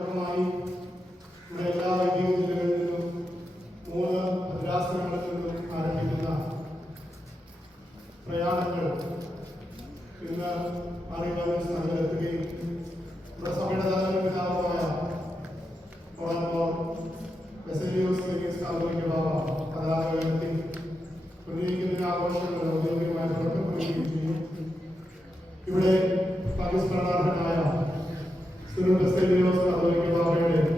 ഭാഗമായി ഇവിടെ എല്ലാ വൈദ്യുത ജില്ലകളിൽ നിന്നും മൂന്ന് ഭദ്രാസനങ്ങളിൽ നിന്നും ആരംഭിക്കുന്ന പ്രയാണങ്ങൾ ഇന്ന് അറിവാനസ് നഗരത്തിലെയും ഇവിടെ സഭയുടെ തലവൻ പിതാവുമായ ഓണമോർ ബെസലിയോസ് ലീഗീസ് കാതോലിക്ക ബാബ പതാക ഉയർത്തി ഉന്നയിക്കുന്നതിന് ആഘോഷങ്ങൾ ഔദ്യോഗികമായി തുടക്കം ചെയ്യും. ഇവിടെ പാകിസ്ഥാനാർഹനായ സുനിൽ trabajadores que trabajan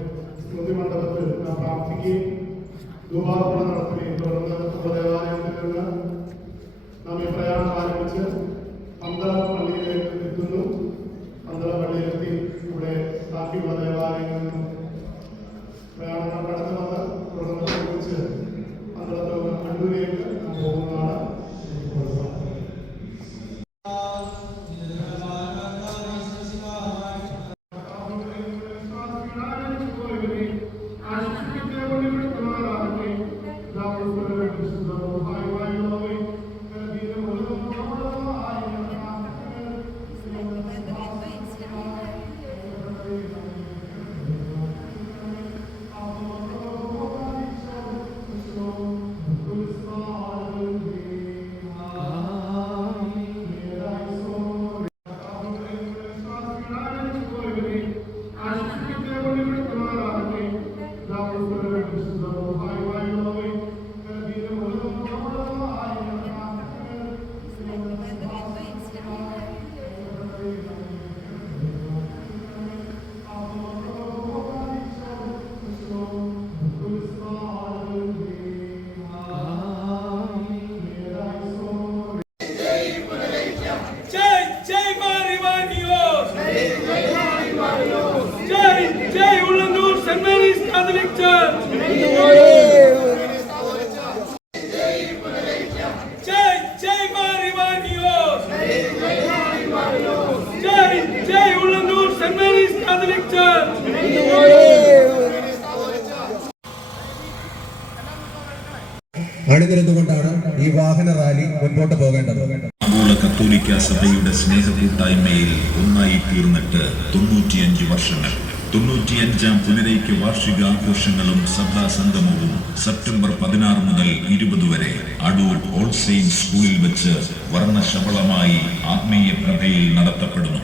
സഭയുടെ സ്നേഹകൂട്ടായ്മയിൽ ഒന്നായി തീർന്നിട്ട് തൊണ്ണൂറ്റിയഞ്ച് വർഷങ്ങൾ. തൊണ്ണൂറ്റിയഞ്ചാം പുനരയ്ക്ക് വാർഷിക ആഘോഷങ്ങളും സഭാ സംഗമവും സെപ്റ്റംബർ പതിനാറ് മുതൽ ഇരുപത് വരെ അടൂർ ഓൾ സെയിൻ സ്കൂളിൽ വെച്ച് വർണശബളമായി ആത്മീയ പ്രഭയിൽ നടത്തപ്പെടുന്നു.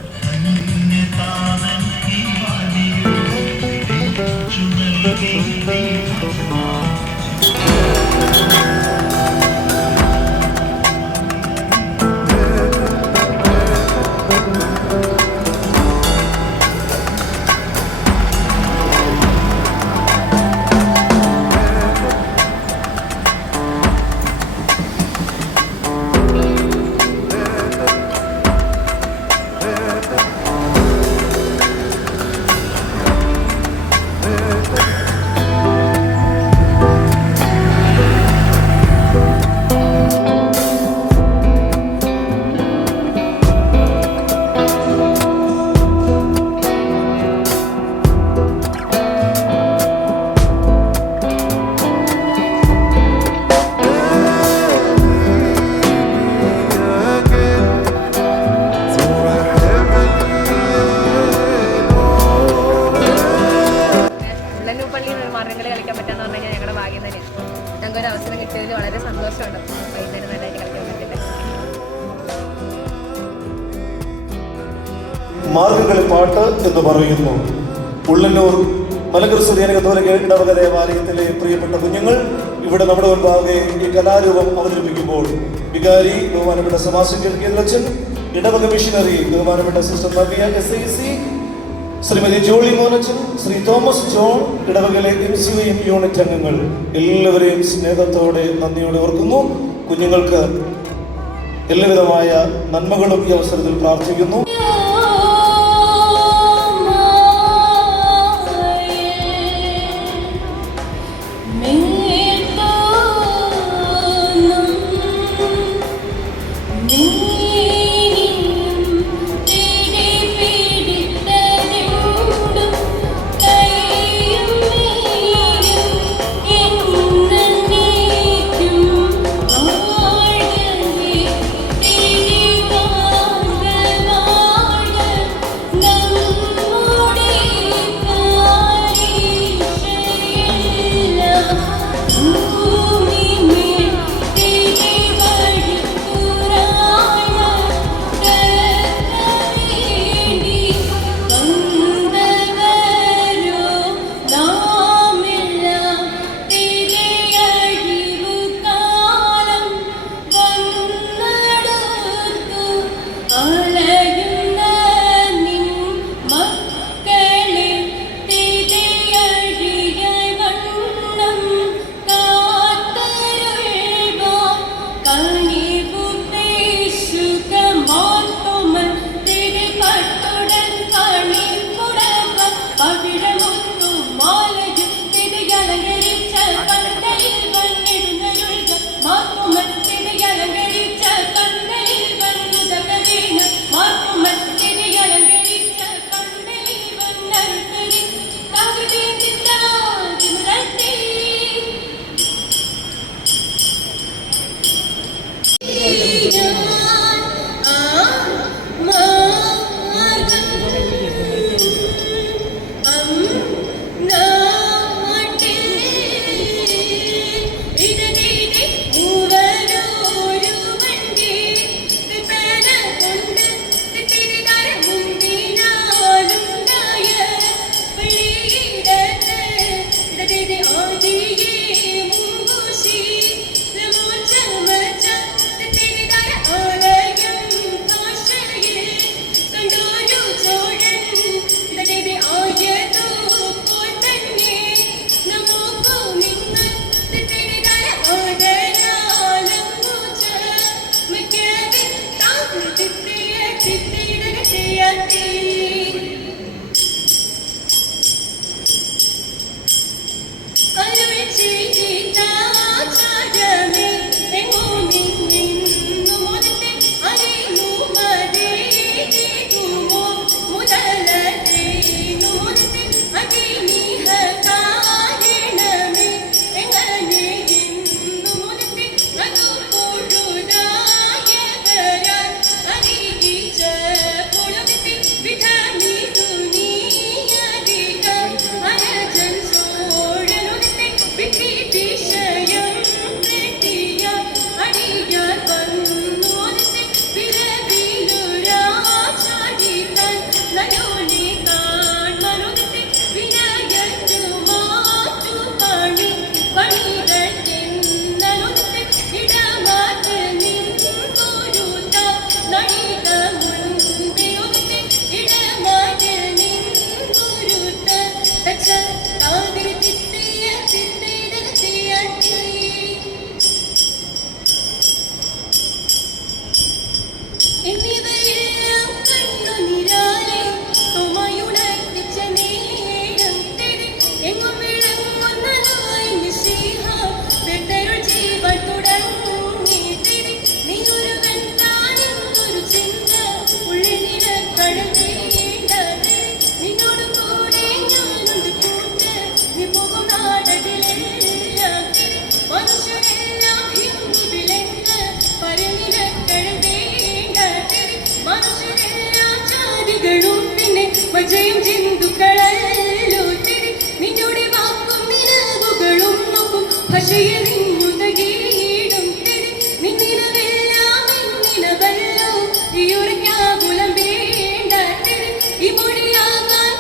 കളിക്കാൻ പറ്റാന്ന് പറഞ്ഞു കഴിഞ്ഞാൽ ഞങ്ങളുടെ ഭാഗ്യം തന്നെയാണ് ഞങ്ങൾക്ക് ഒരു അവസരം കിട്ടിയതിൽ വളരെ സന്തോഷമുണ്ട്. വൈകുന്നേരം നന്നായിട്ട് കളിക്കാൻ പറ്റിയിട്ട്. മാർഗംകളി പാട്ട് എന്ന് പറയുന്നു. ഉള്ളന്നൂർ കത്തോലിക്ക ഇടവക ദേവാലയത്തിലെ പ്രിയപ്പെട്ട കുഞ്ഞുങ്ങൾ ഇവിടെ നമ്മുടെ മുൻപാകെ ഈ കലാരൂപം അവതരിപ്പിക്കുമ്പോൾ വികാരി ബഹുമാനപ്പെട്ട സമാസം കേന്ദ്രച്ചൻ ഇടവക മിഷനറി ബഹുമാനപ്പെട്ട sister Navya S I C Shrimati Jolly Monachan Shri Thomas John ഇടവകയിലെ എം സി എം യൂണിറ്റ് അംഗങ്ങൾ എല്ലാവരെയും സ്നേഹത്തോടെ നന്ദിയോടെ ഓർക്കുന്നു. കുഞ്ഞുങ്ങൾക്ക് എല്ലാവിധമായ നന്മകളും ഈ അവസരത്തിൽ പ്രാർത്ഥിക്കുന്നു ും. accident. chitti chitti chitti chitti chitti chitti chitti chitti ഹൃദയം ജന്തുക്കളല്ലോ ചെടി നിന്നുടെ വാക്കും നിലവുകളും നോക്കും. ഭഷയെ നിന്നുതകീടും ഈ മൊഴിയാകാൻ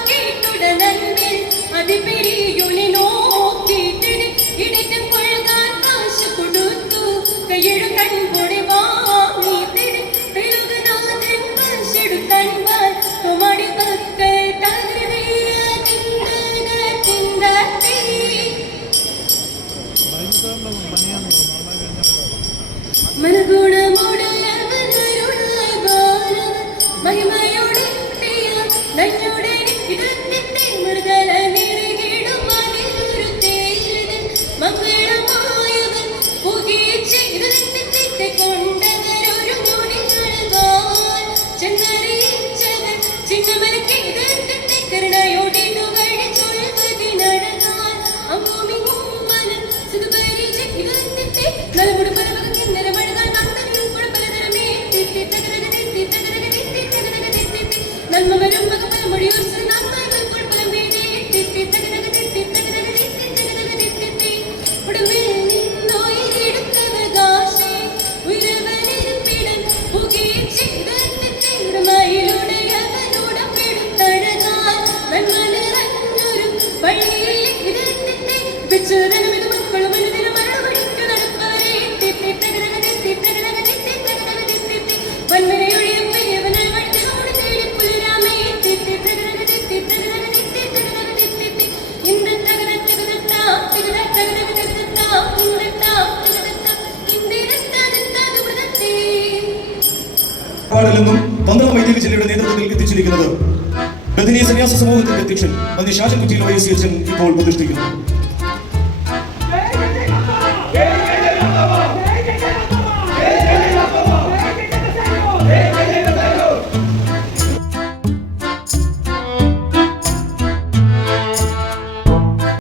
മനഗുണ നേതൃത്വത്തിൽ എത്തിച്ചിരിക്കുന്നത്. ബദനി സന്യാസ സമൂഹത്തിന്റെ അധ്യക്ഷൻ മന്ത്രി ഷാജൻ കുറ്റിയിൽ വൈ സി അച്ഛൻ ഇപ്പോൾ പ്രതിഷ്ഠിക്കുന്നു.